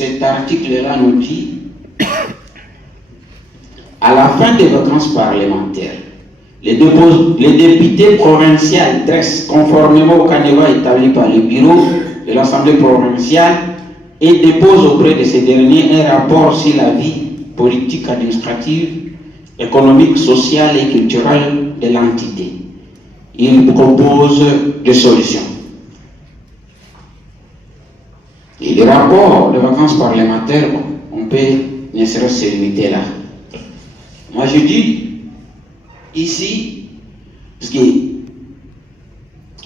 cet article-là nous dit, à la fin des vacances parlementaires, les députés provinciaux dressent, conformément au canevas établi par le bureau de l'Assemblée provinciale, et déposent auprès de ces derniers un rapport sur la vie politique, administrative, économique, sociale et culturelle de l'entité. Ils proposent des solutions. Et les rapports de vacances parlementaires, on peut ne serait-ce se limiter là. Moi je dis ici, parce que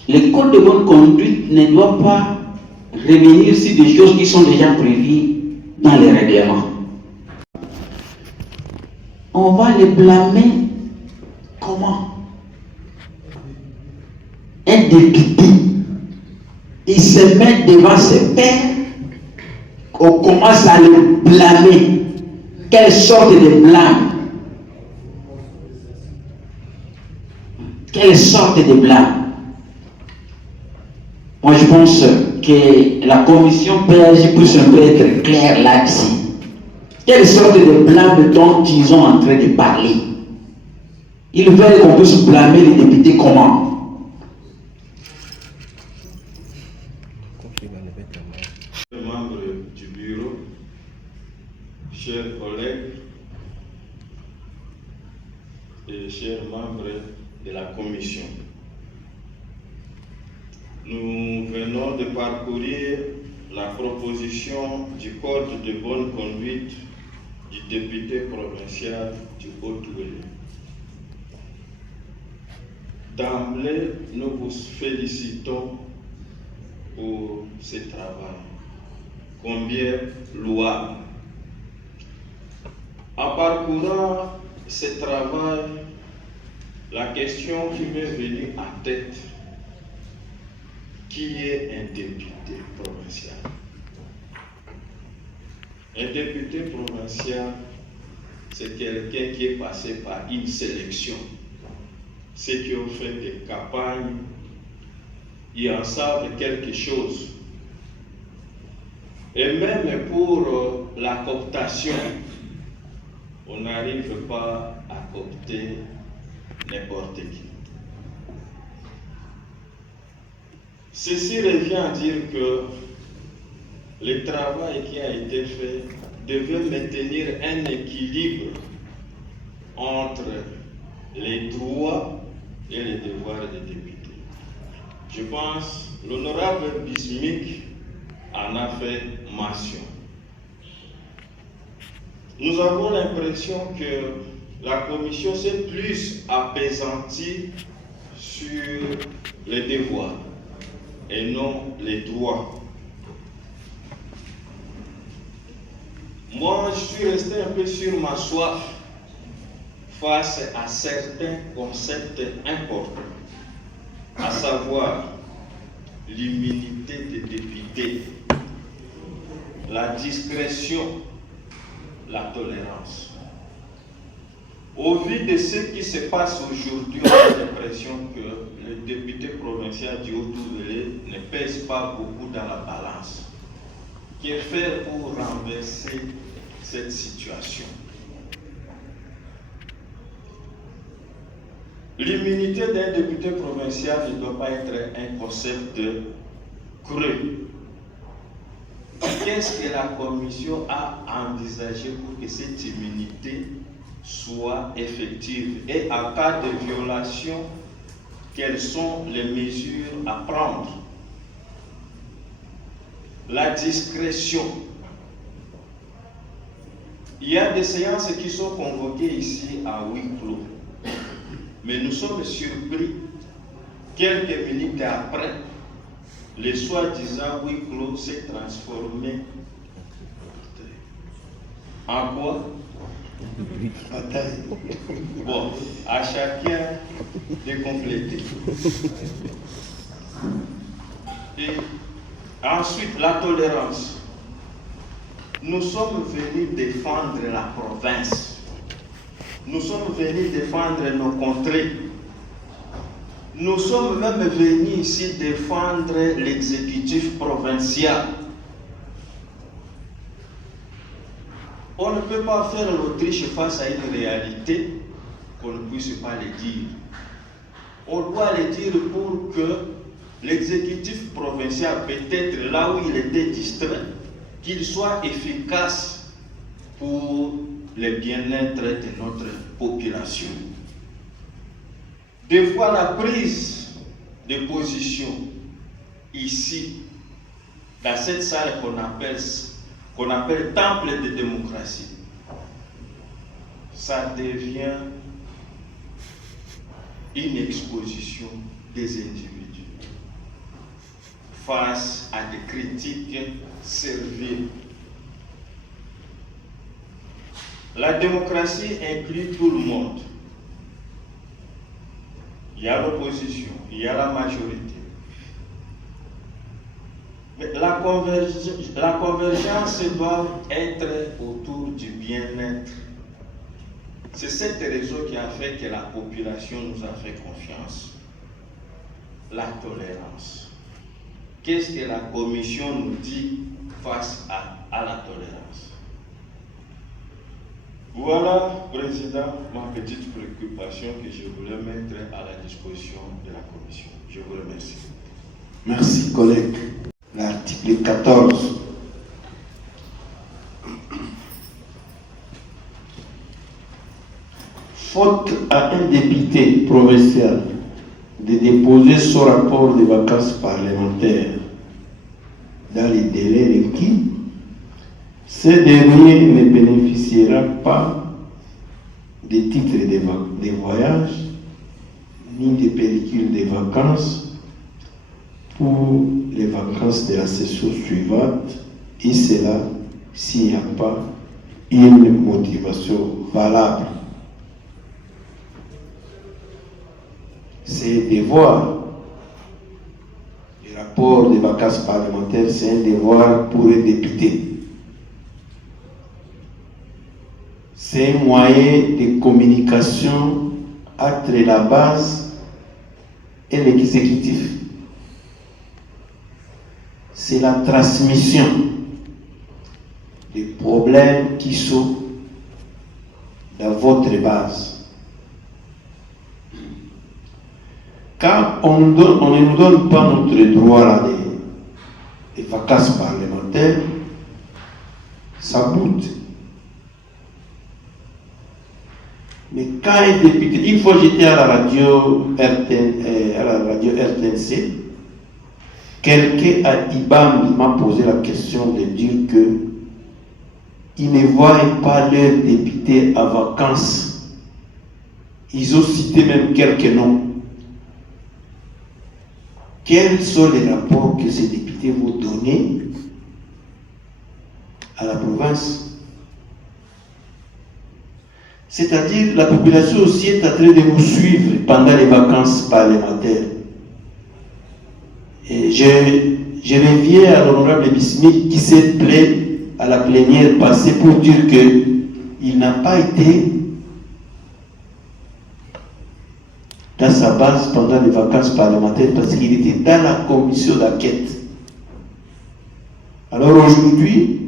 le code de bonne conduite ne doit pas revenir sur des choses qui sont déjà prévues dans les règlements. On va les blâmer comment? Un député, il se met devant ses pairs, on commence à le blâmer. Quelle sorte de blâme? Quelle sorte de blâme? Moi je pense que la commission PAG puisse un peu être claire là-dessus. Quelle sorte de blâme dont ils sont en train de parler? Ils veulent qu'on puisse blâmer les députés comment? Membres du bureau, chers collègues et chers membres de la commission, nous venons de parcourir la proposition du code de bonne conduite du député provincial du Haut-Ouélé. D'emblée, nous vous félicitons pour ce travail, combien louable. En parcourant ce travail, la question qui m'est venue à tête, qui est un député provincial? Un député provincial, c'est quelqu'un qui est passé par une sélection. Ceux qui ont fait des campagnes, ils en savent quelque chose. Et même pour la cooptation, on n'arrive pas à coopter n'importe qui. Ceci revient à dire que le travail qui a été fait devait maintenir un équilibre entre les droits et les devoirs des députés. Je pense que l'honorable Bismuth en a fait mention. Nous avons l'impression que la commission s'est plus apaisantie sur les devoirs et non les droits. Moi, je suis resté un peu sur ma soif face à certains concepts importants, à savoir l'immunité des députés, la discrétion, la tolérance. Au vu de ce qui se passe aujourd'hui, on a l'impression que le député provincial du Haut-Ouélé ne pèse pas beaucoup dans la balance. Que faire pour renverser cette situation? L'immunité d'un député provincial ne doit pas être un concept creux. Qu'est-ce que la commission a envisagé pour que cette immunité soit effective? Et en cas de violation, quelles sont les mesures à prendre? La discrétion. Il y a des séances qui sont convoquées ici à huis clos. Mais nous sommes surpris, quelques minutes après, le soi-disant huis clos s'est transformé en quoi? Bataille. Bon, à chacun de compléter. Et ensuite, la tolérance. Nous sommes venus défendre la province. Nous sommes venus défendre nos contrées. Nous sommes même venus ici défendre l'exécutif provincial. On ne peut pas faire l'Autriche face à une réalité qu'on ne puisse pas le dire. On doit le dire pour que l'exécutif provincial, peut-être là où il était distrait, qu'il soit efficace pour le bien-être de notre population. Des fois, la prise de position ici, dans cette salle qu'on appelle temple de démocratie, ça devient une exposition des individus face à des critiques serviles. La démocratie inclut tout le monde. Il y a l'opposition, il y a la majorité. Mais la convergence doit être autour du bien-être. C'est cette raison qui a fait que la population nous a fait confiance. La tolérance. Qu'est-ce que la commission nous dit face à la tolérance? Voilà, Président, ma petite préoccupation que je voulais mettre à la disposition de la commission. Je vous remercie. Merci, collègue. L'article 14. Faute à un député provincial de déposer son rapport de vacances parlementaires dans les délais requis, ce dernier ne bénéficiera pas des titres de voyage ni des pellicules de vacances pour les vacances de la session suivante, et cela s'il n'y a pas une motivation valable. C'est un devoir. Le rapport des vacances parlementaires, c'est un devoir pour les députés. C'est un moyen de communication entre la base et l'exécutif. C'est la transmission des problèmes qui sont dans votre base. Quand on ne nous donne pas notre droit là, des vacances parlementaires, ça boude. Mais quand un député, une fois j'étais à la radio RTNC, quelqu'un à IBAM m'a posé la question de dire que ils ne voient pas leurs députés à vacances. Ils ont cité même quelques noms. Quels sont les rapports que ces députés vont donner à la province? C'est-à-dire, la population aussi est en train de vous suivre pendant les vacances parlementaires. Et je reviens à l'honorable Bismuth qui s'est plaint à la plénière passée pour dire qu'il n'a pas été dans sa base pendant les vacances parlementaires parce qu'il était dans la commission d'enquête. Alors aujourd'hui,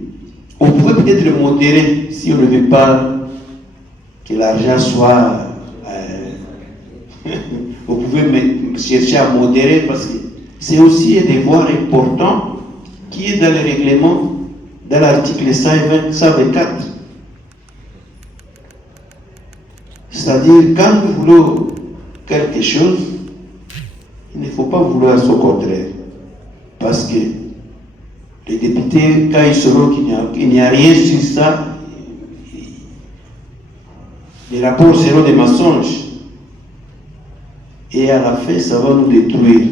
on pourrait peut-être modérer si on ne veut pas que l'argent soit... vous pouvez chercher à modérer parce que c'est aussi un devoir important qui est dans le règlement, dans l'article 124. C'est-à-dire, quand nous voulons quelque chose, il ne faut pas vouloir son contraire. Parce que les députés, quand ils sauront qu'il n'y a rien sur ça, les rapports seront des mensonges. Et à la fin, ça va nous détruire.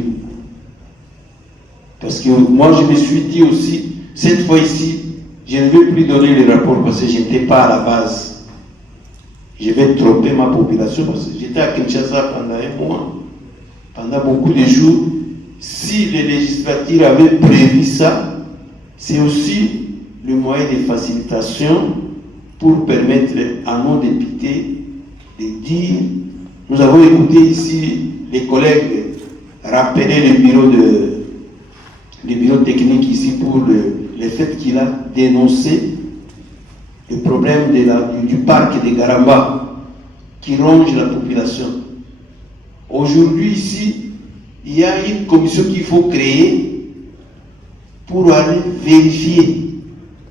Parce que moi, je me suis dit aussi, cette fois-ci, je ne vais plus donner les rapports parce que je n'étais pas à la base. Je vais tromper ma population parce que j'étais à Kinshasa pendant un mois, pendant beaucoup de jours. Si les législateurs avaient prévu ça, c'est aussi le moyen de facilitation pour permettre à nos députés de dire, nous avons écouté ici les collègues rappeler le bureau technique ici pour le fait qu'il a dénoncé le problème du parc de Garamba qui ronge la population. Aujourd'hui ici, il y a une commission qu'il faut créer pour aller vérifier.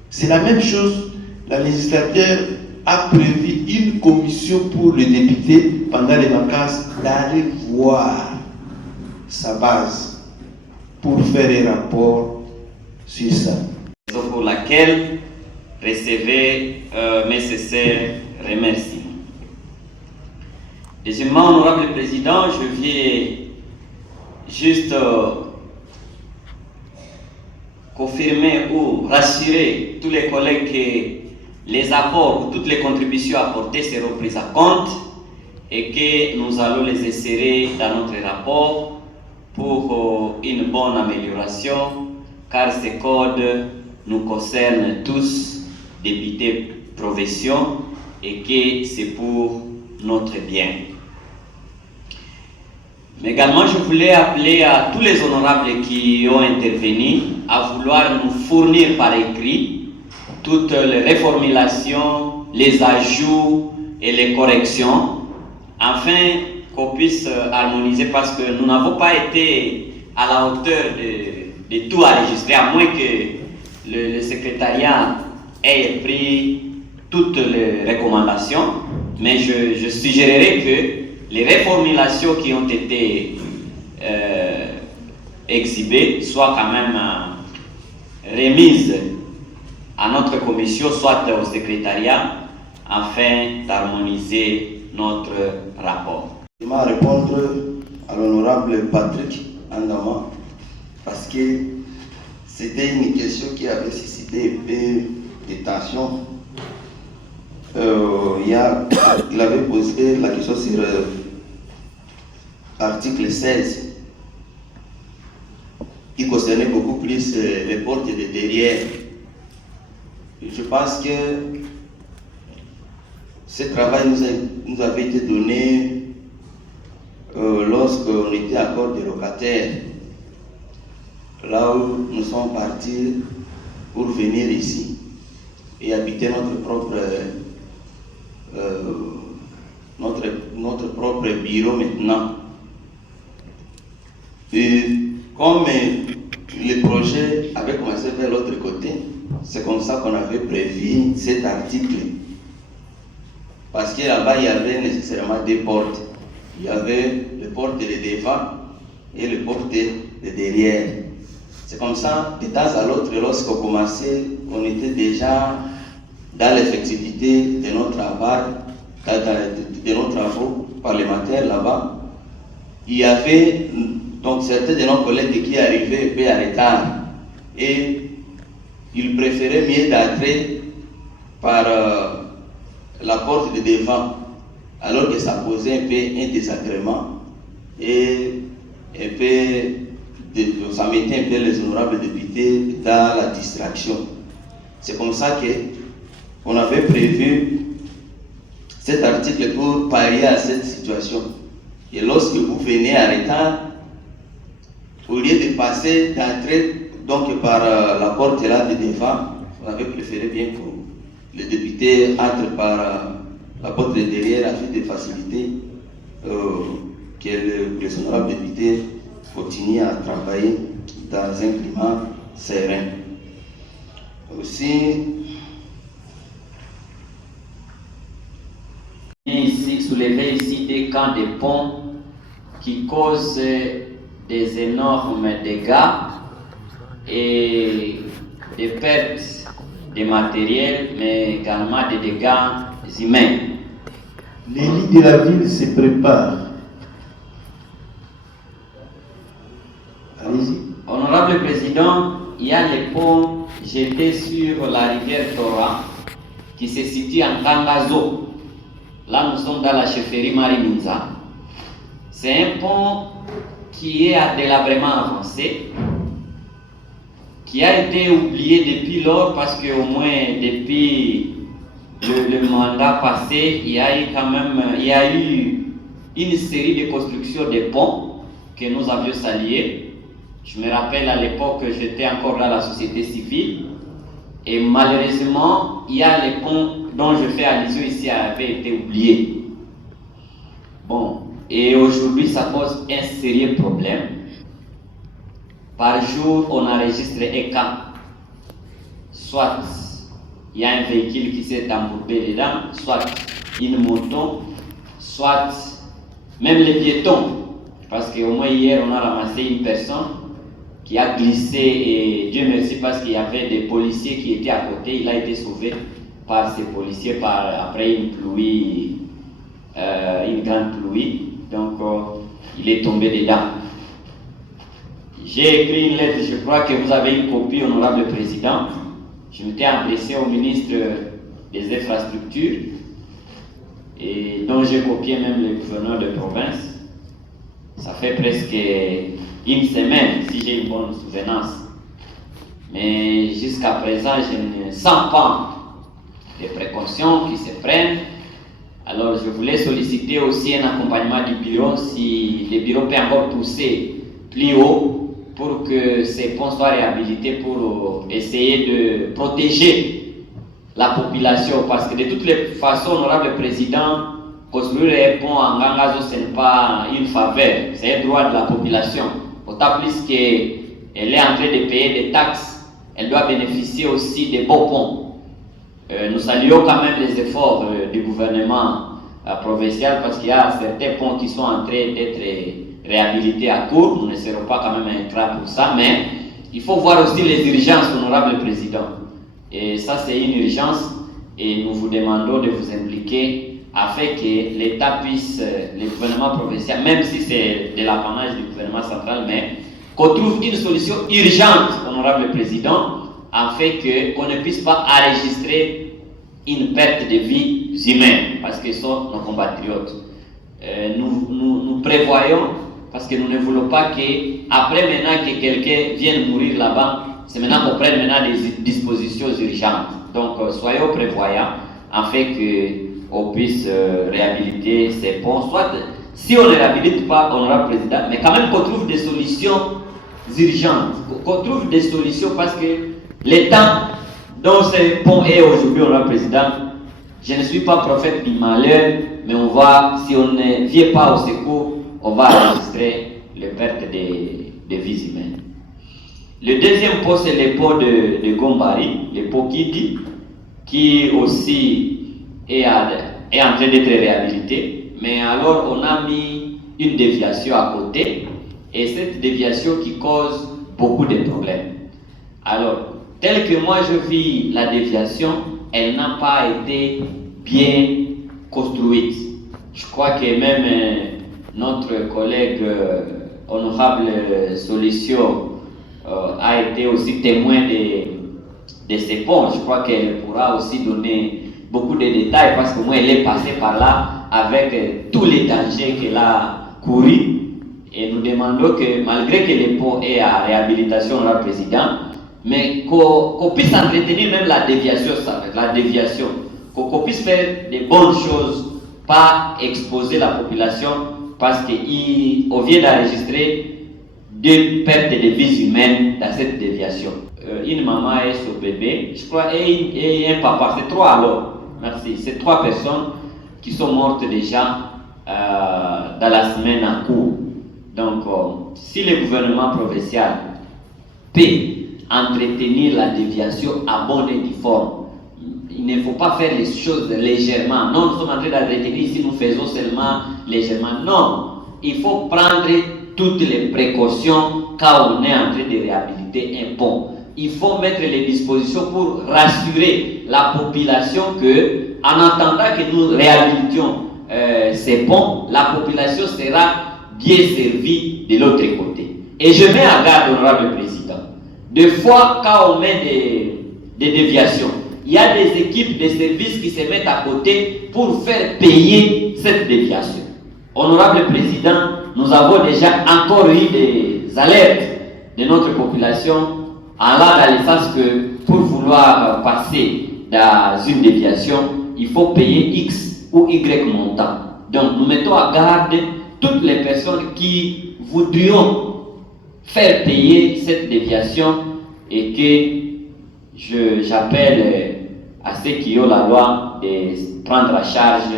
C'est la même chose. La législature a prévu une commission pour les députés pendant les vacances d'aller voir sa base pour faire un rapport sur ça. Pour laquelle recevez mes sincères remerciements. Deuxièmement, honorable président, je viens juste confirmer ou rassurer tous les collègues que les apports ou toutes les contributions apportées seront prises à compte et que nous allons les insérer dans notre rapport pour une bonne amélioration, car ces codes nous concernent tous, députés profession, et que c'est pour notre bien. Mais également, je voulais appeler à tous les honorables qui ont intervenu à vouloir nous fournir par écrit toutes les reformulations, les ajouts et les corrections, afin qu'on puisse harmoniser, parce que nous n'avons pas été à la hauteur de tout enregistrer, à moins que le secrétariat ait pris toutes les recommandations. Mais je suggérerais que les reformulations qui ont été exhibées soient quand même remises à notre commission, soit au secrétariat, afin d'harmoniser notre rapport. Je vais répondre à l'honorable Patrick Andama parce que c'était une question qui avait suscité un peu de tension. Il avait posé la question sur l'article 16 qui concernait beaucoup plus les portes de derrière. Je pense que ce travail nous avait été donné lorsqu'on était à corps de locataires, là où nous sommes partis pour venir ici et habiter notre propre bureau maintenant. Et comme le projet avait commencé vers l'autre côté, c'est comme ça qu'on avait prévu cet article. Parce que là-bas, il y avait nécessairement deux portes. Il y avait les portes de devant et les portes de derrière. C'est comme ça, de temps à l'autre, lorsqu'on commençait, on était déjà dans l'effectivité de nos travaux parlementaires là-bas. Il y avait donc certains de nos collègues qui arrivaient un peu en retard et ils préféraient mieux d'entrer par la porte de devant, alors que ça posait un peu un désagrément et ça mettait un peu les honorables députés dans la distraction. C'est comme ça qu'on avait prévu cet article pour pallier à cette situation. Et lorsque vous venez en retard, au lieu de passer, d'entrer donc par la porte là de devant, on avait préféré bien que les députés entrent par la porte de derrière afin de faciliter que les honorables députés continuent à travailler dans un climat serein. Aussi, soulever ici des camps de ponts qui causent des énormes dégâts et des pertes de matériel, mais également des dégâts humains. L'élit de la ville se prépare. Allez-y. Honorable Président, il y a les ponts jetés sur la rivière Tora qui se situe en Kangazo. Là, nous sommes dans la chefferie Mariminza. C'est un pont qui est à délabrement avancé, qui a été oublié depuis lors parce qu'au moins depuis le mandat passé, il y a eu une série de constructions de ponts que nous avions salués. Je me rappelle à l'époque, j'étais encore dans la société civile Et malheureusement, il y a les ponts dont je fais allusion ici avaient été oubliés. Bon, et aujourd'hui, ça pose un sérieux problème. Par jour, on enregistre un cas. Soit il y a un véhicule qui s'est embourbé dedans, soit une moto, soit même les piétons. Parce qu'au moins hier, on a ramassé une personne qui a glissé et Dieu merci parce qu'il y avait des policiers qui étaient à côté. Il a été sauvé par ces policiers après une pluie, une grande pluie. Donc, il est tombé dedans. J'ai écrit une lettre, je crois que vous avez une copie, honorable président. Je m'étais adressé au ministre des Infrastructures et dont j'ai copié même le gouverneur de province. Ça fait presque une semaine, si j'ai une bonne souvenance. Mais jusqu'à présent, je ne sens pas des précautions qui se prennent. Alors, je voulais solliciter aussi un accompagnement du bureau, si le bureau peut encore pousser plus haut pour que ces ponts soient réhabilités pour essayer de protéger la population. Parce que de toutes les façons, honorable président, construire un pont en Gangazo, ce n'est pas une faveur, c'est un droit de la population. Autant plus qu'elle est en train de payer des taxes, elle doit bénéficier aussi des beaux ponts. Nous saluons quand même les efforts du gouvernement provincial parce qu'il y a certains ponts qui sont en train d'être réhabilités à court. Nous ne serons pas quand même ingrats pour ça, mais il faut voir aussi les urgences, honorable président. Et ça, c'est une urgence et nous vous demandons de vous impliquer afin que l'État puisse, le gouvernement provincial, même si c'est de l'apanage du gouvernement central, mais qu'on trouve une solution urgente, honorable président, afin qu'on ne puisse pas enregistrer une perte de vies humaines, parce qu'ils sont nos compatriotes. Nous prévoyons, parce que nous ne voulons pas qu'après maintenant que quelqu'un vienne mourir là-bas, c'est maintenant qu'on prenne maintenant des dispositions urgentes. Donc soyons prévoyants, afin qu'on puisse réhabiliter ces ponts. Soit, si on ne réhabilite pas, honorable président, mais quand même qu'on trouve des solutions urgentes, qu'on trouve des solutions parce que le temps dont ce pont est aujourd'hui, honorable président, je ne suis pas prophète du malheur, mais on va, si on ne vient pas au secours, on va enregistrer les pertes de vies humaines. Le deuxième pont, c'est le pont de Gombari, le pont Kidi, qui aussi est en train d'être réhabilité. Mais alors, on a mis une déviation à côté, et cette déviation qui cause beaucoup de problèmes. Alors, tel que moi je vis la déviation, elle n'a pas été bien construite. Je crois que même notre collègue honorable Solution a été aussi témoin de ces ponts. Je crois qu'elle pourra aussi donner beaucoup de détails parce que moi elle est passée par là avec tous les dangers qu'elle a couru. Et nous demandons que malgré que le pont est à réhabilitation, le président, mais qu'on puisse entretenir même la déviation, qu'on puisse faire des bonnes choses, pas exposer la population, parce qu'on vient d'enregistrer 2 pertes de vies humaines dans cette déviation. Une maman et son bébé, je crois, et un papa, c'est 3 alors, merci, c'est 3 personnes qui sont mortes déjà dans la semaine en cours. Donc, si le gouvernement provincial peut entretenir la déviation à bonne et due forme. Il ne faut pas faire les choses légèrement. Non, nous sommes en train d'entretenir ici, nous faisons seulement légèrement. Non, il faut prendre toutes les précautions quand on est en train de réhabiliter un pont. Il faut mettre les dispositions pour rassurer la population que, en attendant que nous réhabilitions ces ponts, la population sera bien servie de l'autre côté. Et je mets en garde, honorable président. Des fois, quand on met des déviations, il y a des équipes de services qui se mettent à côté pour faire payer cette déviation. Honorable président, nous avons déjà encore eu des alertes de notre population allant dans le sens que pour vouloir passer dans une déviation, il faut payer X ou Y montant. Donc nous mettons à garde toutes les personnes qui voudrions faire payer cette déviation et j'appelle à ceux qui ont la loi de prendre à charge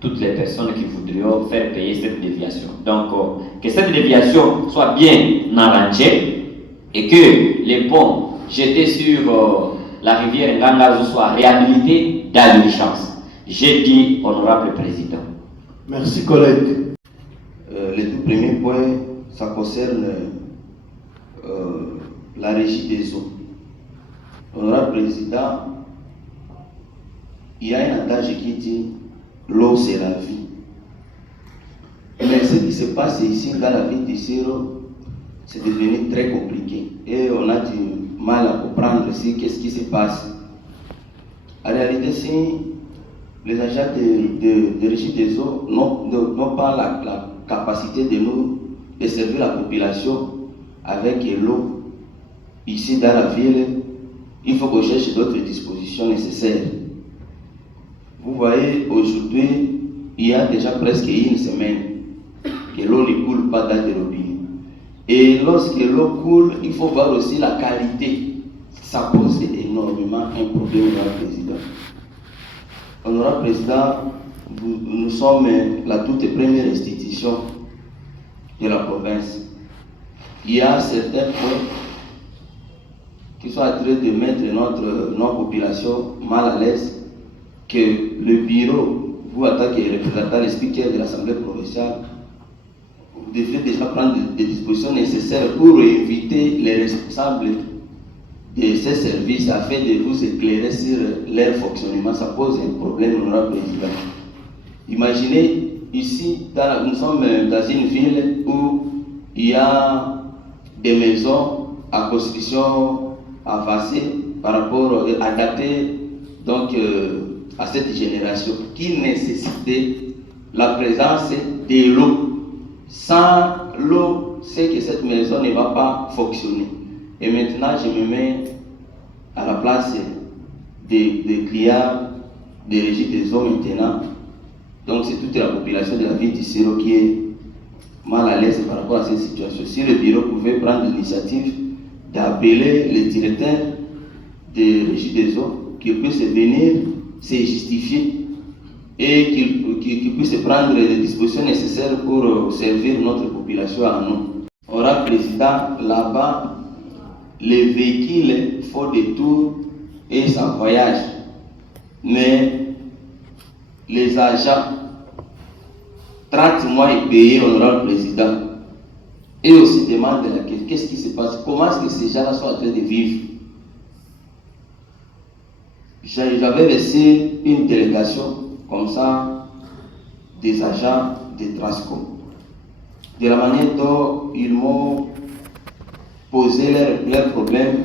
toutes les personnes qui voudraient faire payer cette déviation. Donc, que cette déviation soit bien arrangée et que les ponts jetés sur la rivière Ngangazo soient réhabilités dans l'urgence. J'ai dit, honorable président. Merci, collègue. Le tout premier point, ça concerne la régie des eaux. Honorable président, il y a un adage qui dit l'eau c'est la vie. Mais ce qui se passe ici dans la ville d'Issiro, c'est devenu très compliqué. Et on a du mal à comprendre ici qu'est-ce qui se passe. En réalité, si les agents de régie des eaux n'ont pas la capacité de servir la population avec l'eau ici dans la ville, il faut qu'on cherche d'autres dispositions nécessaires. Vous voyez, aujourd'hui, il y a déjà presque une semaine que l'eau ne coule pas dans les robinets. Et lorsque l'eau coule, il faut voir aussi la qualité. Ça pose énormément un problème, honorable président. Honorable président, nous sommes la toute première institution de la province. Il y a certains points qui sont en train de mettre notre population mal à l'aise, que le bureau, vous en tant que représentant, le speaker de l'Assemblée provinciale, vous devrez déjà prendre des dispositions nécessaires pour inviter les responsables de ces services afin de vous éclairer sur leur fonctionnement. Ça pose un problème, honorable président. Imaginez, ici, nous sommes dans une ville où il y a des maisons à construction avancée par rapport adaptées donc à cette génération qui nécessitait la présence de l'eau. Sans l'eau, c'est que cette maison ne va pas fonctionner. Et maintenant, je me mets à la place des clients des régies des eaux maintenant. Donc c'est toute la population de la ville d'Issiro qui est mal à l'aise par rapport à cette situation. Si le bureau pouvait prendre l'initiative d'appeler les directeurs des régies des eaux, qu'ils puissent venir se justifier et qu'ils puissent prendre les dispositions nécessaires pour servir notre population à nous. Honorable président, là-bas, les véhicules font des tours et ça voyage. Mais les agents, 30 mois et payés, honorable président, et aussi demandent qu'est-ce qui se passe, comment est-ce que ces gens-là sont en train de vivre. J'avais reçu une délégation comme ça des agents de Trascom. De la manière dont ils m'ont posé leurs problèmes,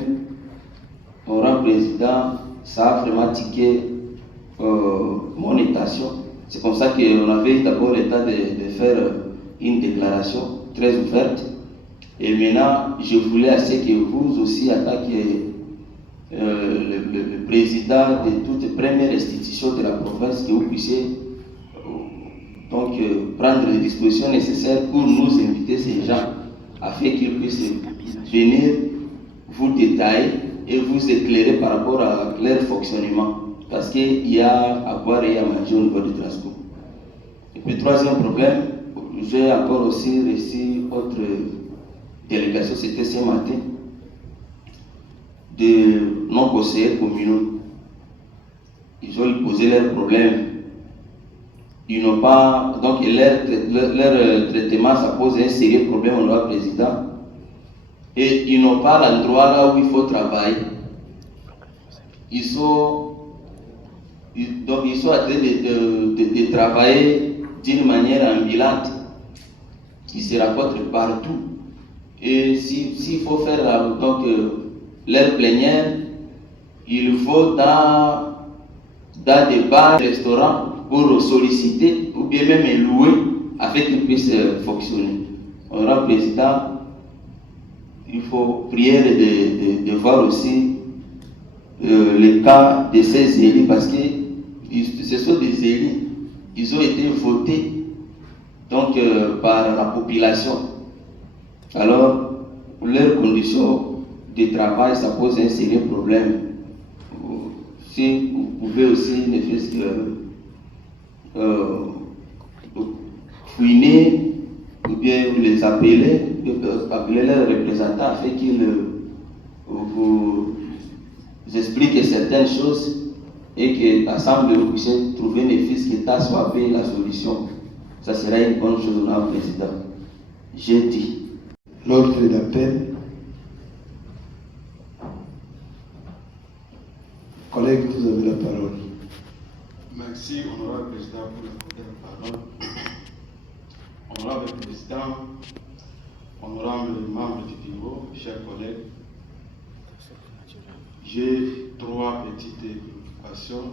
honorable président, ça a vraiment tiqué mon intention. C'est comme ça qu'on avait d'abord l'état de faire une déclaration très ouverte. Et maintenant, je voulais assez que vous aussi, en tant que le président de toute première institution de la province, que vous puissiez donc prendre les dispositions nécessaires pour nous inviter ces gens afin qu'ils puissent venir vous détailler et vous éclairer par rapport à leur fonctionnement. Parce qu'il y a à boire et à manger au niveau du transport. Et puis, troisième problème, j'ai encore aussi reçu autre délégation, c'était ce matin, de non-conseillers communaux. Ils ont posé leurs problèmes. Ils n'ont pas, donc leur traitement, ça pose un sérieux problème au loi président. Et ils n'ont pas l'endroit là où il faut travailler. Ils sont en train de travailler d'une manière ambulante qui se rapporte partout. Et s'il faut faire leur plénière, il faut dans des bars, des restaurants pour solliciter ou bien même louer afin qu'ils puissent fonctionner. Honorable président, il faut prier de voir aussi le cas de ces élus parce que ce sont des élus, ils ont été votés donc par la population. Alors, leurs conditions de travail, ça pose un sérieux problème. si vous pouvez aussi, ne fût-ce que fouiner, ou bien vous les appeler leurs représentants afin qu'ils vous expliquent certaines choses et qu'ensemble vous puissiez trouver ne fût-ce que ta soit la solution. Ça sera une bonne chose, honorable président. J'ai dit. L'ordre d'appel. Collègue, vous avez la parole. Merci, honorable président, pour la parole. Honorable président, honorable membre du bureau, chers collègues, j'ai 3 petites préoccupations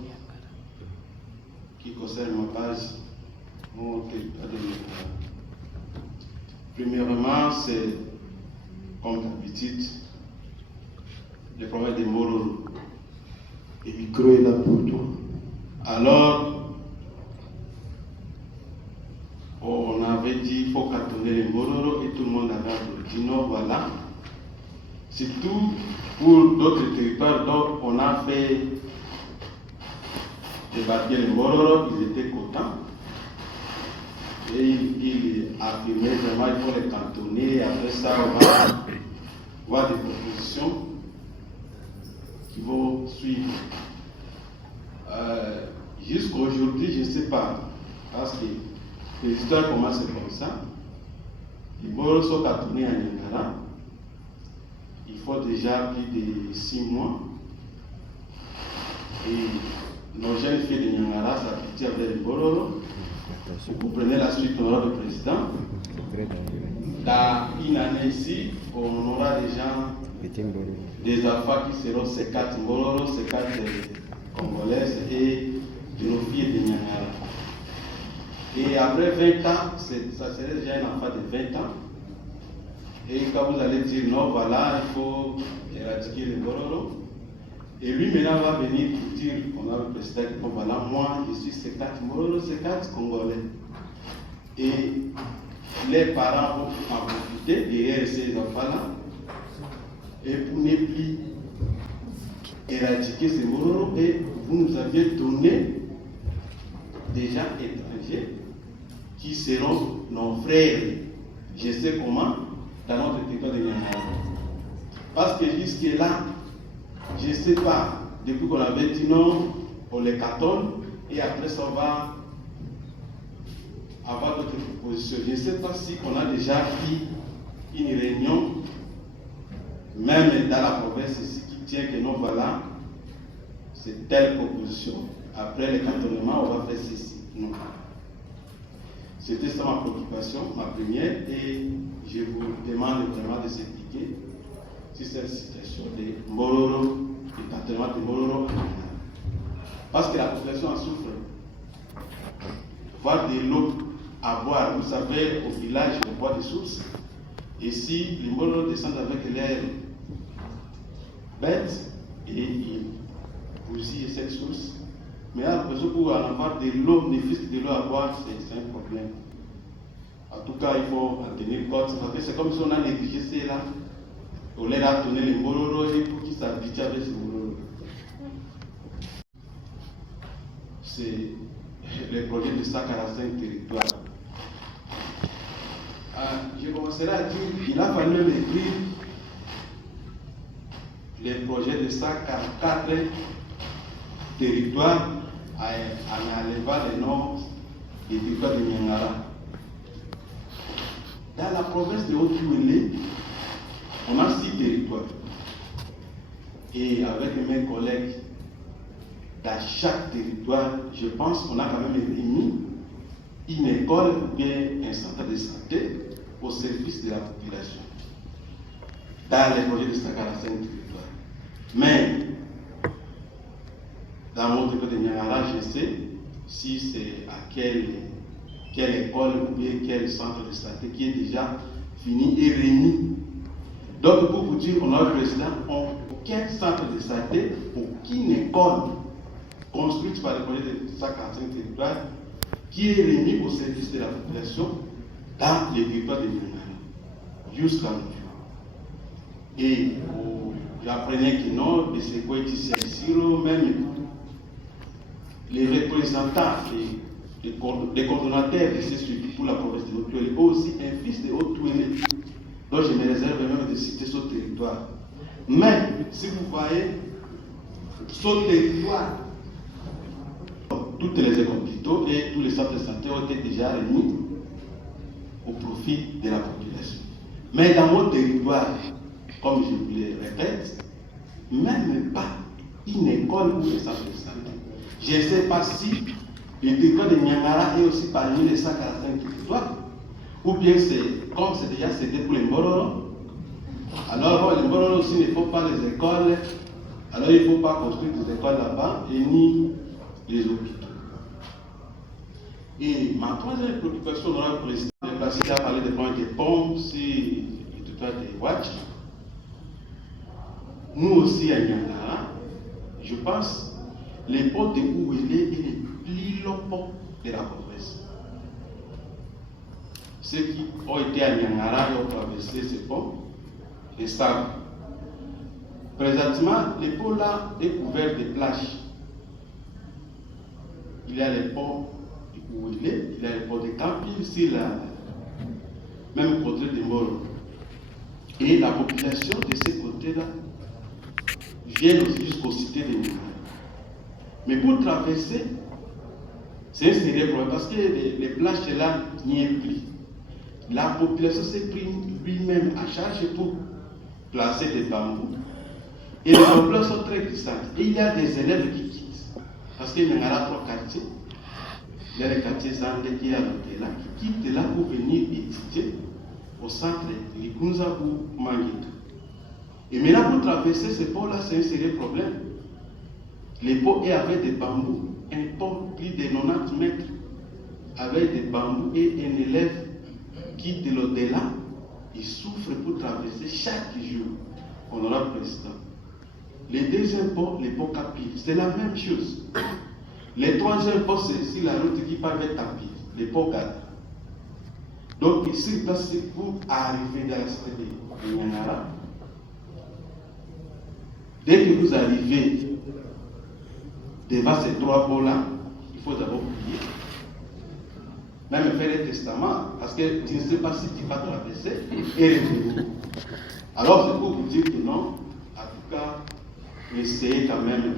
qui concernent ma base, mon territoire de l'État. Premièrement, c'est, comme d'habitude, le problème des Mororo. Le micro est là pour toi. Alors, on avait dit qu'il faut cartonner les Mororo et tout le monde avait dit non, voilà. Surtout pour d'autres territoires, donc on a fait débarquer les Mororo, ils étaient contents. Et il affirmait vraiment qu'il faut les cantonner. Après ça, on va voir des propositions qui vont suivre. Jusqu'à aujourd'hui, je ne sais pas, parce que l'histoire commence comme ça. Les Mororo sont cantonnés à Niangara. Il faut déjà plus de 6 mois. Et nos jeunes filles de Niangara s'habituent avec les Mororo. Vous comprenez la suite, honorable président. Dans une année ici, on aura des enfants qui seront ces 4 Mororo, ces 4 Congolaises et de nos filles de Niangara. Et après 20 ans, ça serait déjà un enfant de 20 ans. Et quand vous allez dire non, voilà, il faut éradiquer les Mororo. Et lui maintenant va venir pour dire, on a le président qui dit, voilà, moi je suis ces 4 Mororo, ces 4 Congolais. Et les parents vont en profiter derrière ces enfants-là. Et pour ne plus éradiquer ces Mororo, et vous nous aviez donné des gens étrangers qui seront nos frères. Je sais comment, dans notre territoire de Niangara. Parce que jusque-là, je ne sais pas, depuis qu'on avait dit non, on les cartonne, et après ça, on va avoir d'autres propositions. Je ne sais pas si on a déjà fait une réunion, même dans la province ici, qui tient que non, voilà, c'est telle proposition. Après le cantonnement, on va faire ceci. Non. C'était ça ma préoccupation, ma première, et je vous demande vraiment de s'impliquer sur cette situation de Mororo, du cantonnement de Mororo. Parce que la population en souffre. Voir de l'eau à boire, vous savez, au village, on boit des sources. Et si les Mororo descendent avec leurs bêtes et ils bousillent cette source, mais là, pour en avoir de l'eau, ne fût-ce que de l'eau à boire, c'est un problème. En tout cas, il faut en tenir compte. C'est comme si on a négligé cela. On leur a donné les Mororo et pour qu'ils s'habituent avec ces Mororo. C'est le projet de 145 territoires. Je commencerai à dire qu'il a fallu écrire les projets de 144 territoires en enlevant les noms des territoires de Niangara. Dans la province de Haut-Kiwélé, on a 6 territoires. Et avec mes collègues, dans chaque territoire, je pense qu'on a quand même mis une école ou bien un centre de santé au service de la population. Dans les projets de 145 territoires. Mais, dans mon territoire de Niangara, je sais si c'est à quelle école ou bien quel centre de santé qui est déjà fini et remis. Donc, pour vous dire, on a le président, aucun centre de santé, aucune école construite par le projet de 145 territoires qui est remis au service de la population dans les territoires de Niangara, jusqu'à aujourd'hui. Et j'apprenais que non, de ce quoi même les représentants, les coordonnateurs de ces structures pour la province de Haut-Touélé, aussi un fils de Haut-Touélé, dont je me réserve même de citer ce territoire. Mais, si vous voyez, ce territoire, toutes les écoles d'hôpitaux et tous les centres de santé ont été déjà remis au profit de la population. Mais dans mon territoire, comme je vous le répète, même pas une école ou un centre de santé. Je ne sais pas si le territoire de Niangara est aussi parmi les 145 territoires, ou bien c'est comme c'est déjà cédé pour les Mbororo. Alors les Mbororo aussi ne faut pas les écoles, alors il ne faut pas construire des écoles là-bas et ni les hôpitaux. Et ma troisième préoccupation, honorable président, le président a parlé des points des ponts sur le territoire de Ouadj. Nous aussi à Niangara, je pense, les ponts de Ouélé est le plus long pont de la province. Ceux qui ont été à Niangara et ont traversé ce pont le savent. Présentement, le pont là est couvert de plages. Il y a les ponts où il y a les ponts de Camping, ici, même côté de Moro. Et la population de ces côtés-là vient aussi jusqu'aux cités de Niangara. Mais pour traverser, c'est un sérieux problème parce que les plages là n'y est plus. La population s'est pris lui-même à charge pour placer des bambous. Et les bambous sont très glissantes. Et il y a des élèves qui quittent. Parce qu'il y a 3 quartiers. Il y a le quartier Zandé qui est à côté là, qui quittent là pour venir étudier au centre Likunza ou Manguito. Et maintenant, pour traverser ce pont là, c'est un sérieux problème. Les ponts est avec des bambous, un pont plus de 90 mètres, avec des bambous et un élève qui de l'au-delà, il souffre pour traverser chaque jour. Honorable président. Les deuxième pont, les ponts Capille, c'est la même chose. Les troisième pont, c'est ici la route qui part vers Tapir, les ponts Gada. Donc ici, c'est pour arriver dans la cité de Niangara. Dès que vous arrivez devant ces 3 ponts-là, il faut d'abord prier. Même faire un testament, parce que tu ne sais pas si tu vas traverser et revenir. Alors c'est pour vous dire que non, en tout cas, essayez quand même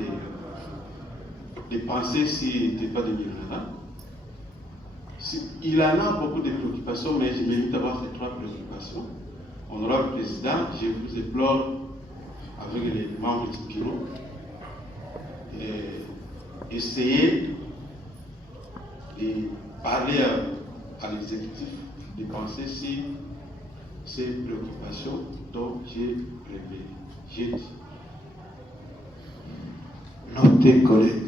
de penser si n'était pas de Niangara. Il en a beaucoup de préoccupations, mais je mérite d'avoir ces 3 préoccupations. Honorable président, je vous implore avec les membres du bureau, essayez de parler à l'exécutif, de penser si ces préoccupations dont j'ai révélé. J'ai dit. Notez, collègues.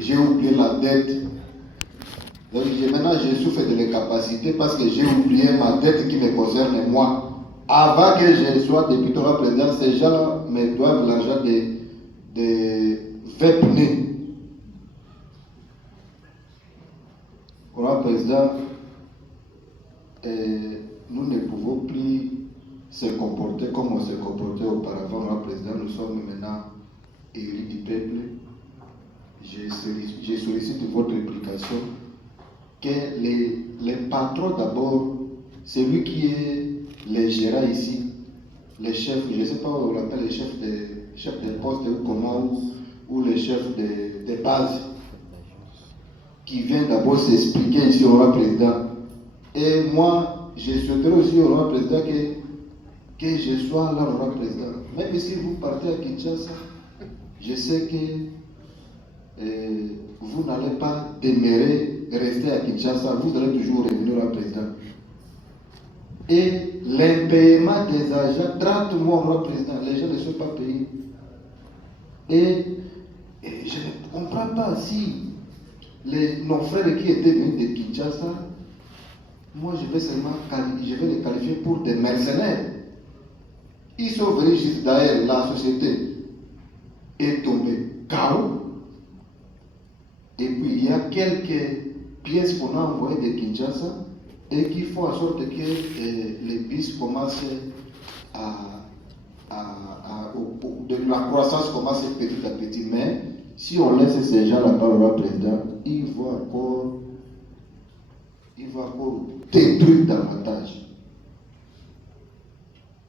J'ai oublié la dette. Donc maintenant je souffre de l'incapacité parce que j'ai oublié ma dette qui me concerne moi. Avant que je sois député ou président, ces gens me doivent l'argent de 20 pneus. Président, nous ne pouvons plus se comporter comme on se comportait auparavant. Président, nous sommes maintenant élus du peuple. Je sollicite votre implication que les patrons d'abord, celui qui est les gérants ici, les chefs, je ne sais pas où on appelle les chefs de poste ou comment, ou les chefs de base, qui viennent d'abord s'expliquer ici au président. Et moi, je souhaiterais aussi au président que je sois là au président. Même si vous partez à Kinshasa, je sais que vous n'allez pas demeurer, rester à Kinshasa, vous allez toujours revenir au président. Et l'impaiement des agents, 30 mois au président, les gens ne sont pas payés. Et je ne comprends pas si nos frères qui étaient venus de Kinshasa, moi je vais les qualifier pour des mercenaires. Ils sont venus juste d'ailleurs, la société est tombée KO. Et puis il y a quelques pièces qu'on a envoyées de Kinshasa et qui font en sorte que les bus commencent la croissance commence petit à petit. Mais si on laisse ces gens la parole au président, il va encore détruire davantage.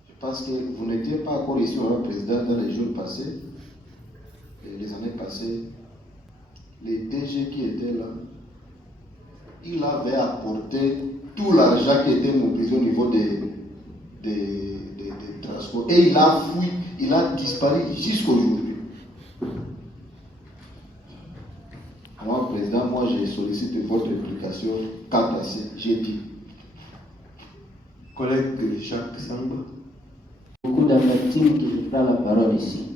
Je pense que vous n'étiez pas encore ici au président dans les jours passés, et les années passées. Les DG qui étaient là, il avait apporté tout l'argent qui était mobilisé au niveau des transports. Et il a fui, il a disparu jusqu'aujourd'hui. Moi, président, moi j'ai sollicité votre implication quant à ce j'ai dit. Collègue Jacques Samba. Beaucoup d'amertume qui prend la parole ici.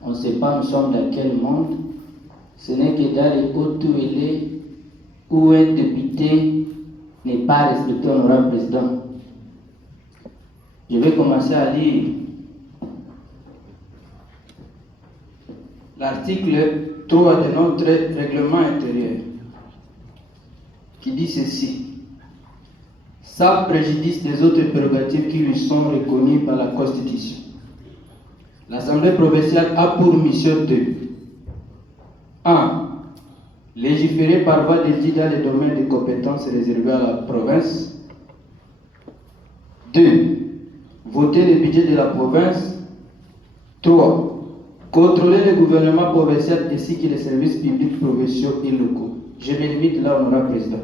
On ne sait pas nous sommes dans quel monde. Ce n'est que dans les hautes où un député n'est pas respecté, honorable président. Je vais commencer à lire l'article 3 de notre règlement intérieur qui dit ceci. Sans préjudice des autres prérogatives qui lui sont reconnues par la Constitution, l'Assemblée provinciale a pour mission de 1. Légiférer par voie d'édit dans les domaines de compétences réservés à la province. 2. Voter le budget de la province. 3. Contrôler le gouvernement provincial ainsi que les services publics provinciaux et locaux. Je me limite là, honorable président.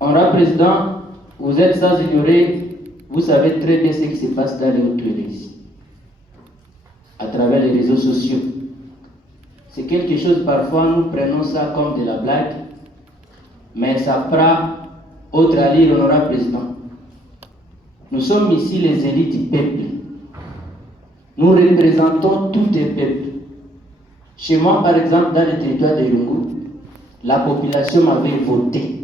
Honorable président, vous êtes sans ignorer, vous savez très bien ce qui se passe dans les Hautes-Tuileries, à travers les réseaux sociaux. C'est quelque chose, parfois nous prenons ça comme de la blague, mais ça prend autre allure, honorable président. Nous sommes ici les élites du peuple. Nous représentons tout le peuple. Chez moi, par exemple, dans le territoire de Rungu, la population m'avait voté.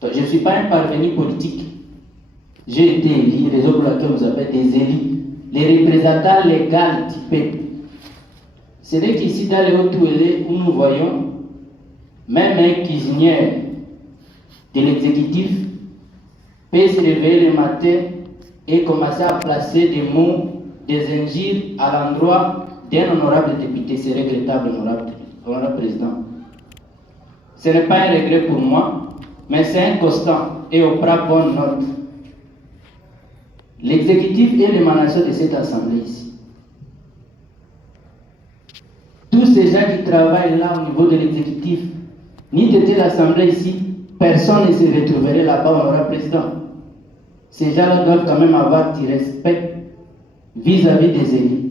Donc, je ne suis pas un parvenu politique. J'ai été élu, raison pour laquelle vous avez des élus, les représentants légaux du peuple. C'est vrai qu'ici, dans les Hautes-Tuileries, où nous voyons, même un cuisinier de l'exécutif peut se réveiller le matin et commencer à placer des mots, des injures à l'endroit d'un honorable député. C'est regrettable, honorable président. Ce n'est pas un regret pour moi, mais c'est un constant et on prend bonne note. L'exécutif est l'émanation de cette assemblée ici. Tous ces gens qui travaillent là au niveau de l'exécutif, ni de l'assemblée ici, personne ne se retrouverait là-bas, honorable président. Ces gens-là doivent quand même avoir du respect vis-à-vis des élus.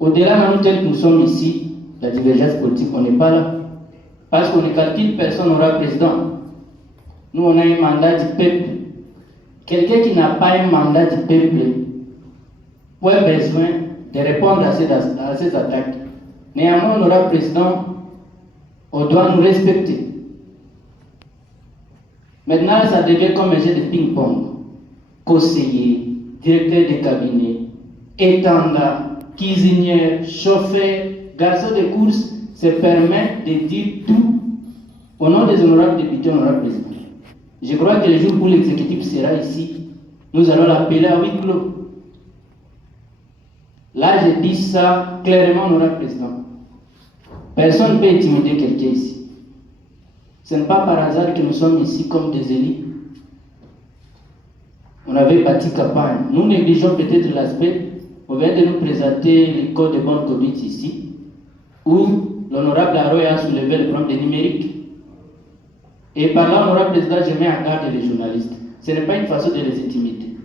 Au-delà même tel que nous sommes ici, la divergence politique, on n'est pas là. Parce qu'on ne calcule personne, honorable président. Nous, on a un mandat du peuple. Quelqu'un qui n'a pas un mandat du peuple a besoin de répondre à ces attaques. Néanmoins, honorable président, on doit nous respecter. Maintenant, ça devient comme un jeu de ping-pong. Conseiller, directeur de cabinet, étendard, cuisinier, chauffeur, garçon de course se permettent de dire tout au nom des honorables députés, honorables présidents. Je crois que le jour où l'exécutif sera ici, nous allons l'appeler à huis clos. Là, je dis ça clairement, honorable président. Personne ne peut intimider quelqu'un ici. Ce n'est pas par hasard que nous sommes ici comme des élus. On avait bâti campagne. Nous négligeons peut-être l'aspect. On vient de nous présenter le code de bonne conduite ici, où l'honorable Aroy a soulevé le problème des numériques. Et par là, honorable président, je mets en garde les journalistes. Ce n'est pas une façon de les intimider.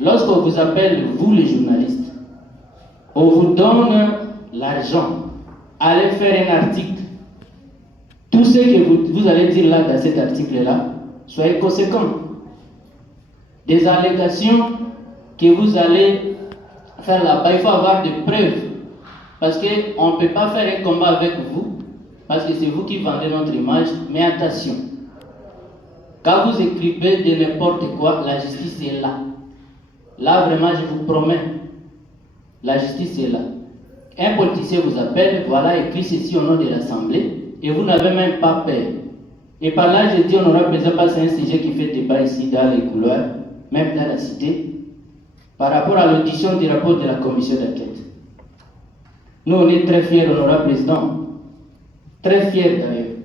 Lorsqu'on vous appelle, vous les journalistes, on vous donne l'argent. Allez faire un article. Tout ce que vous allez dire là dans cet article-là, soyez conséquents. Des allégations que vous allez faire là-bas, il faut avoir des preuves. Parce qu'on ne peut pas faire un combat avec vous, parce que c'est vous qui vendez notre image, mais attention. Quand vous écrivez de n'importe quoi, la justice est là. Là, vraiment, je vous promets, la justice est là. Un politicien vous appelle, voilà, écrit ceci au nom de l'Assemblée, et vous n'avez même pas peur. Et par là, je dis, honorable président, parce que c'est un sujet qui fait débat ici dans les couloirs, même dans la cité, par rapport à l'audition du rapport de la commission d'enquête. Nous, on est très fiers, honorable président. Très fiers d'ailleurs.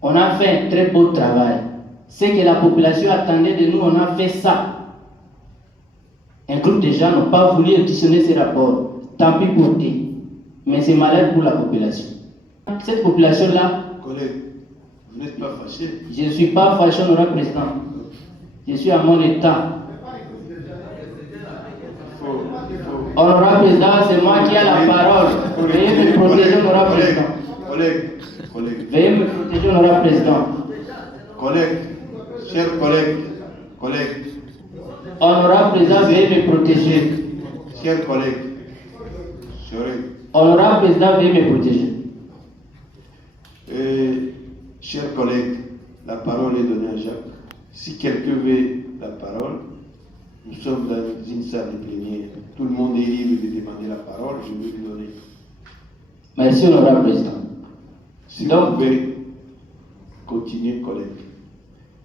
On a fait un très beau travail. Ce que la population attendait de nous, on a fait ça. Un groupe de gens n'ont pas voulu auditionner ces rapports. Tant pis pour eux. Mais c'est malheur pour la population. Cette population-là... Collègue, vous n'êtes pas fâché? Je ne suis pas fâché, honorable président. Je suis à mon état. Honorable président, c'est moi qui ai la parole. Veuillez me protéger, honorable président. Collègue. Veuillez me protéger, honorable président. Collègue, chers collègues. Honorable président, veuillez me protéger. Chers collègues. Honorable président, veuillez me protéger. Chers collègues, la parole est donnée à Jacques. Si quelqu'un veut la parole, nous sommes dans une salle de plénière. Tout le monde est libre de demander la parole, je vais lui donner. Merci, honorable président. Si vous pouvez continuer, collègue.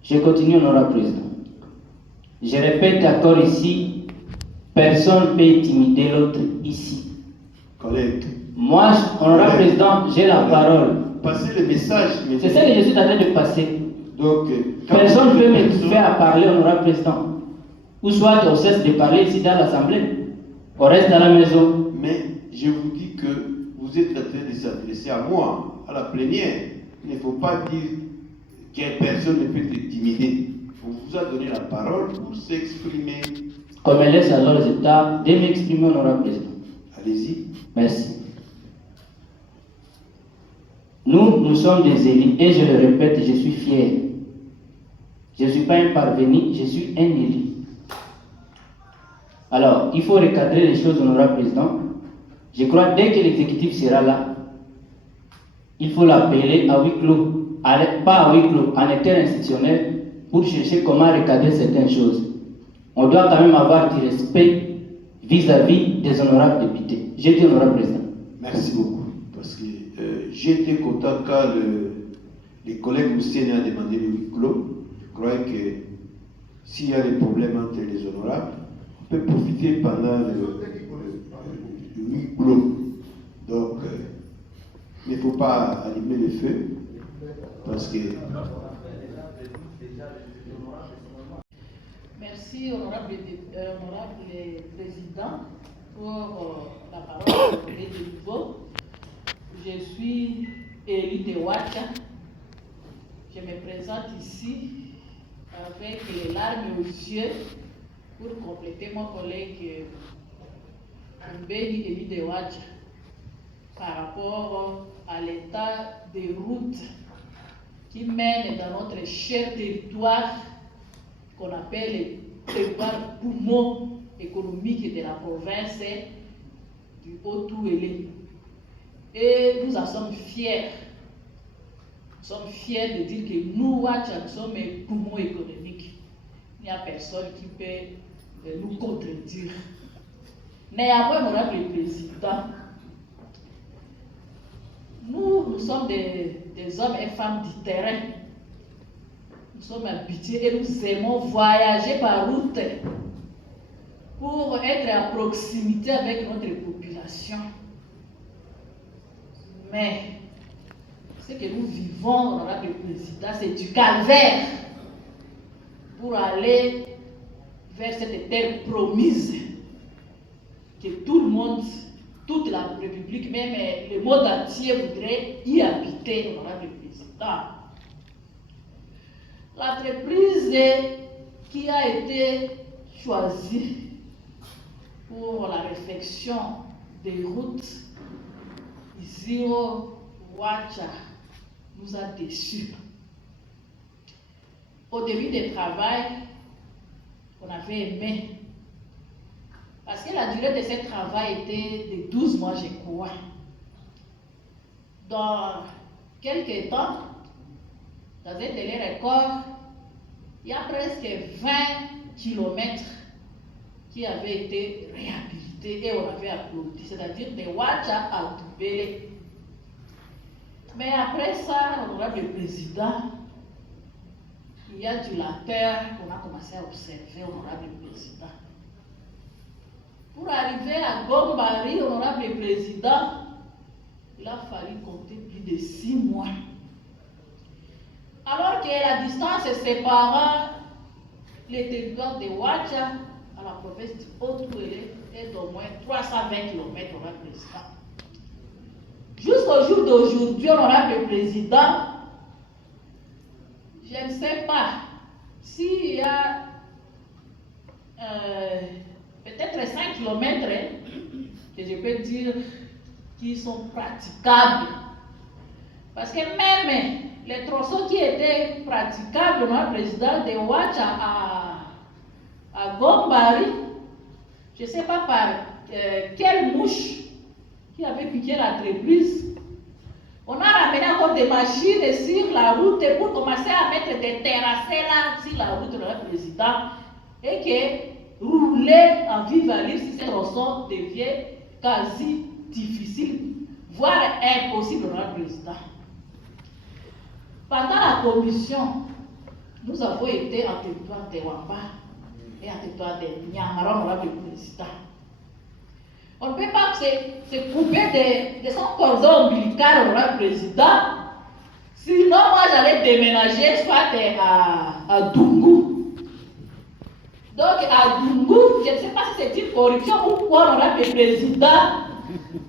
Je continue, honorable président. Je répète encore ici, personne ne peut intimider l'autre ici. Collègue. Moi, honorable président, j'ai la parole. Passez le message. C'est ça que je suis en train de passer. Donc, personne ne peut me faire parler, honorable président. Ou soit on cesse de parler ici dans l'Assemblée, on reste à la maison. Mais je vous dis que vous êtes en train de s'adresser à moi, à la plénière. Il ne faut pas dire que personne ne peut t'intimider. On vous a donné la parole pour s'exprimer. Comme elle laisse alors les États de m'exprimer, honorable président. Allez-y. Merci. Nous sommes des élus et je le répète, je suis fier. Je ne suis pas un parvenu, je suis un élu. Alors, il faut recadrer les choses, honorable président. Je crois que dès que l'exécutif sera là, il faut l'appeler à huis clos, pas à huis clos, en interinstitutionnel, pour chercher comment recadrer certaines choses. On doit quand même avoir du respect vis-à-vis des honorables députés. J'ai dit honorable président. Merci beaucoup. Parce que j'étais content quand les collègues au Sénat ont demandé le huis clos. Je crois que s'il y a des problèmes entre les honorables, on peut profiter pendant le huis clos. Donc, il ne faut pas allumer le feu. Parce que... Merci, honorable président, pour la parole et de nouveau. Je suis élu de Ouacha. Je me présente ici avec les larmes aux yeux pour compléter mon collègue Mbeni, élu de Ouacha, par rapport à l'état des routes qui mènent dans notre cher territoire qu'on appelle le territoire poumon économique de la province du Haut-Touélé. Et nous en sommes fiers. Nous sommes fiers de dire que nous, Ouacha, nous sommes un poumon économique. Il n'y a personne qui peut nous contredire. Néanmoins, honorable président, nous sommes des hommes et femmes du terrain. Nous sommes habitués et nous aimons voyager par route pour être à proximité avec notre population. Mais ce que nous vivons, honorable président, c'est du calvaire pour aller vers cette terre promise que tout le monde, toute la République, même le monde entier voudrait y habiter, honorable président. L'entreprise qui a été choisie pour la réfection des routes ici au Ouacha nous a déçus. Au début du travail, on avait aimé. Parce que la durée de ce travail était de 12 mois, je crois. Dans quelques temps, dans un délai record, il y a presque 20 kilomètres qui avaient été réhabilités et on avait applaudi, c'est-à-dire de Ouacha à Toubélé. Mais après ça, honorable président, il y a du lateur qu'on a commencé à observer, honorable président. Pour arriver à Gombari, honorable président, il a fallu compter plus de 6 mois. Alors que la distance séparant les territoires de Ouacha à la province du Haut-Touélé est d'au moins 320 km, honorable président. Jusqu'au jour d'aujourd'hui, honorable président, je ne sais pas s'il y a peut-être 5 km que je peux dire qui sont praticables. Parce que même les tronçons qui étaient praticables, le président de Ouacha à Gombari, je ne sais pas par quelle mouche qui avait piqué l'entreprise. On a ramené encore des machines sur la route pour commencer à mettre des terrassés là sur la route de le président et que rouler en vive allure sur ces tronçons devient quasi difficile, voire impossible pour le président. Pendant la commission, nous avons été en territoire de Wamba et en territoire de Nyamara, le président. On ne peut pas se couper de son cordon ombilical, le président. Sinon, moi, j'allais déménager soit à Dungu. Donc, à Dungu, je ne sais pas si c'est une corruption ou quoi, le président.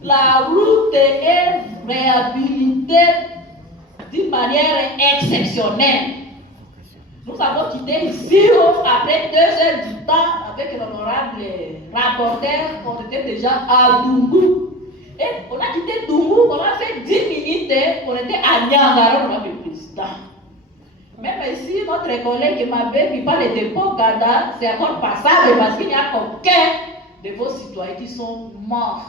La route est réhabilitée d'une manière exceptionnelle. Nous avons quitté ici après 2 heures du temps avec l'honorable rapporteur. On était déjà à Dungu. Et on a quitté Dungu, on a fait 10 minutes, on était à Nyangara, l'honorable président. Même ici, notre collègue Mabé qui parle de dépôt Gada, c'est encore passable parce qu'il n'y a aucun de vos citoyens qui sont morts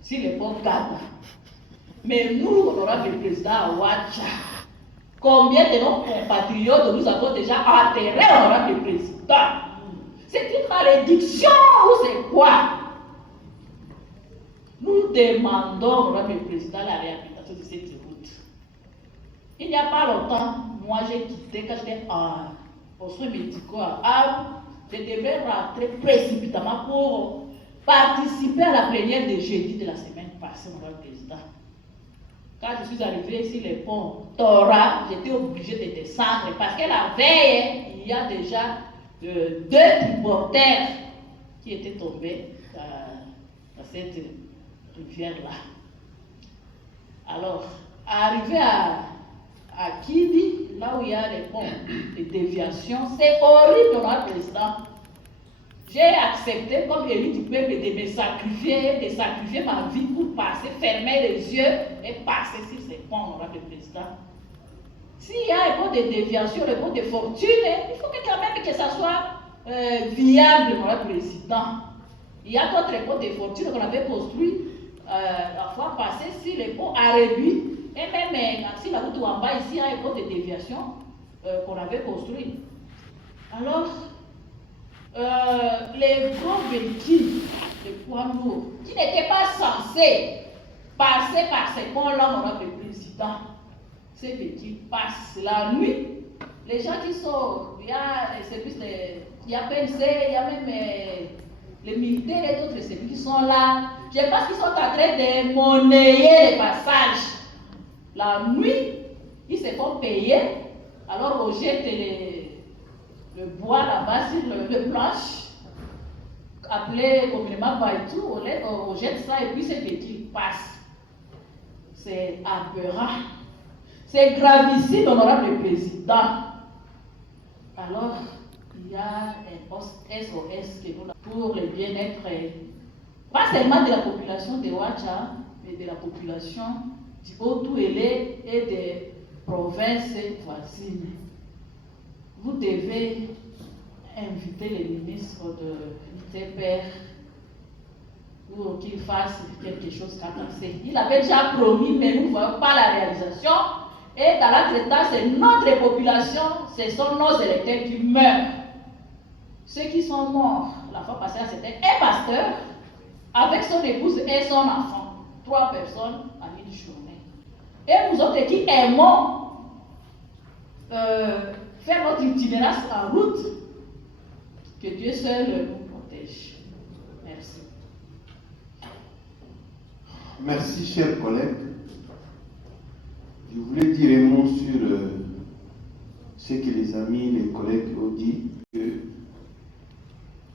sur le pont Gada. Mais nous, honorable président à Ouacha, combien de nos compatriotes nous avons déjà enterrés, honorable président? C'est une malédiction ou c'est quoi? Nous demandons, honorable président, la réhabilitation de cette route. Il n'y a pas longtemps, moi j'ai quitté, quand j'étais aux soins médicaux à Havre, je devais rentrer précipitamment pour participer à la plénière de jeudi de la semaine passée, honorable président. Quand je suis arrivé sur le pont Tora, j'étais obligé de descendre parce que la veille, il y a déjà 2 triporteurs qui étaient tombés dans cette rivière-là. Alors, arrivé à Kidi, là où il y a les ponts de déviation, c'est horrible, honorable président. J'ai accepté comme élu du peuple de me sacrifier, de sacrifier ma vie pour passer, fermer les yeux et passer sur ces ponts, honorable président. S'il y a un pont de déviation, le pont de fortune, il faut que quand même que ça soit viable, honorable président. Il y a d'autres ponts de fortune qu'on avait construits la fois passée si le pont a réduit. Et même si la route en bas ici, il y a un pont de déviation qu'on avait construit. Alors, les gros véhicules, les poids lourds, qui n'étaient pas censés passer par ces ponts-là, honorable président, ces véhicules passent la nuit. Les gens qui sont, il y a les services, il y a PNC, il y a même les militaires et d'autres services qui sont là. Je pense qu'ils sont en train de monnayer les passages. La nuit, ils se font payer, alors on jette le bois là-bas sur le planche, appelé communément Baïtou, on jette ça et puis ces véhicules passent. C'est aberrant. C'est gravissime, honorable président. Alors, il y a un poste SOS que nous avons pour le bien-être, pas seulement de la population de Ouacha, mais de la population du Haut-Touélé et des provinces voisines. Vous devez inviter les ministres de l'ITPR pour qu'ils fassent quelque chose quant à ça. Il avait déjà promis, mais nous ne voyons pas la réalisation. Et dans l'entretemps, c'est notre population, ce sont nos électeurs qui meurent. Ceux qui sont morts, la fois passée, c'était un pasteur avec son épouse et son enfant. 3 personnes en une journée. Et nous autres qui aimons faire notre itinérance en route, que Dieu seul nous protège. Merci. Merci, chers collègues. Je voulais dire un mot sur ce que les amis, les collègues ont dit, que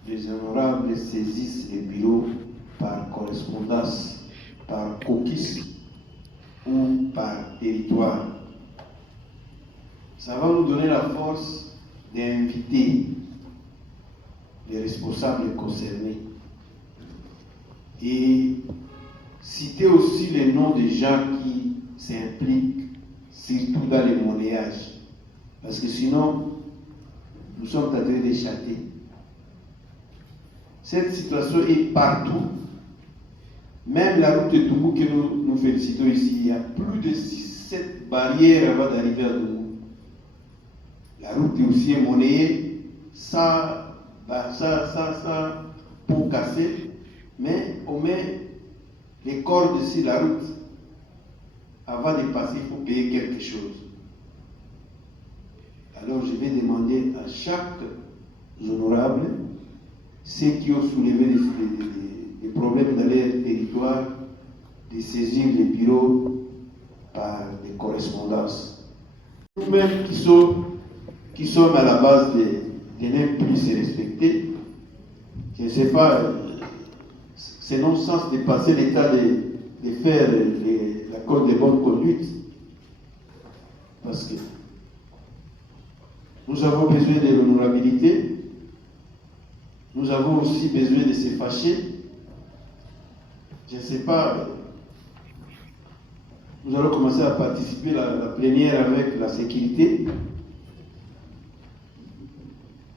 les honorables saisissent les bureaux par correspondance, par caucus ou par territoire. Ça va nous donner la force d'inviter les responsables concernés et citer aussi les noms des gens qui s'impliquent, surtout dans les monnayages. Parce que sinon, nous sommes en train d'échapper. Cette situation est partout. Même la route de Toumou que nous félicitons ici, il y a plus de 6-7 barrières avant d'arriver à Toumou. La route est aussi monnayée, ça pour casser, mais on met les cordes sur la route. Avant de passer, il faut payer quelque chose. Alors je vais demander à chaque honorable, ceux qui ont soulevé des problèmes dans leur territoire, de saisir les bureaux par des correspondances. Nous-mêmes qui sommes à la base de ne plus se respecter, je ne sais pas, c'est non-sens de passer l'état de faire l'accord de bonne conduite, parce que nous avons besoin de l'honorabilité, nous avons aussi besoin de se fâcher. Je ne sais pas, nous allons commencer à participer à la plénière avec la sécurité,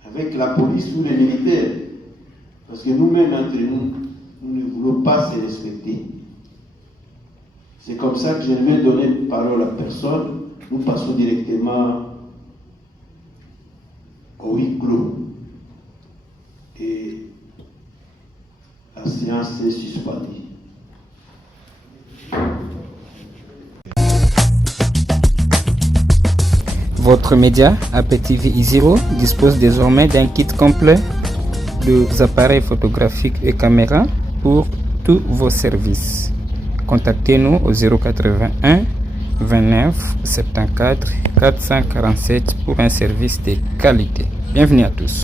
avec la police ou les militaires, parce que nous-mêmes entre nous, nous ne voulons pas se respecter. C'est comme ça que je ne vais donner parole à personne. Nous passons directement au huis clos. Et la séance est suspendue. Votre média, APTV Iziro, dispose désormais d'un kit complet de appareils photographiques et caméras pour tous vos services. Contactez-nous au 081 29 74 447 pour un service de qualité. Bienvenue à tous.